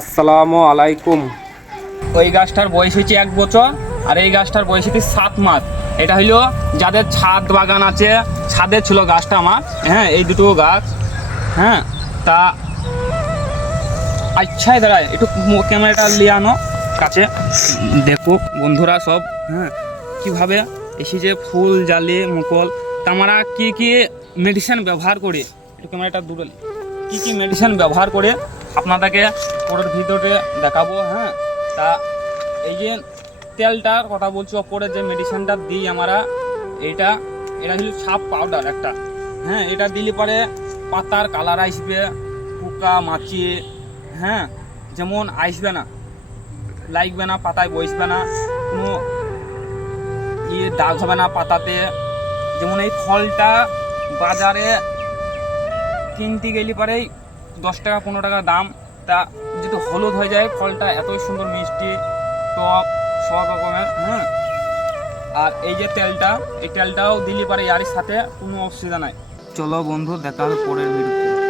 আসসালামু আলাইকুম। ওই গাছটার বয়স হচ্ছে 1 বছর আর এই গাছটার বয়স হচ্ছে 7 মাস। এটা হইলো যাদের ছাদ বাগান আছে, ছাদে ছিল গাছটা আমার। হ্যাঁ, এই দুটো গাছ। হ্যাঁ, তা আচ্ছাই দাঁড়ায় একটু ক্যামেরাটা নিয়ে আনো কাছে, দেখো বন্ধুরা সব। হ্যাঁ, কীভাবে এসে যে ফুল জালি মুকল, তা আমরা কী কী মেডিসিন ব্যবহার করি, একটু ক্যামেরাটা দূরে কী কী মেডিসিন ব্যবহার করে আপনাদেরকে পরের ভিডিওতে দেখাবো। হ্যাঁ, তা এই যে তেলটার কথা বলছি, ওপরে যে মেডিসিনটা দিই আমরা, এটা এটা হলো সাপ পাউডার একটা। হ্যাঁ, এটা দিলে পরে পাতার কালার আসবে, পোকা মাছি, হ্যাঁ, যেমন আসবে না, লাগবে না, পাতায় বসবে না, কোনো দাগ হবে না পাতাতে। যেমন এই ফলটা বাজারে কিনতে গেলে পরেই 10 টাকা 15 টাকা দাম, তা যদি হলুদ হয়ে যায় ফলটা, এতই সুন্দর মিষ্টি টক সব রকমের। হ্যাঁ, আর এই যে তেলটা, এই তেলটাও দিলে পারে, ইয়ার সাথে কোনো অসুবিধা নাই। চলো বন্ধু, দেখা হবে পরের ভিডিও।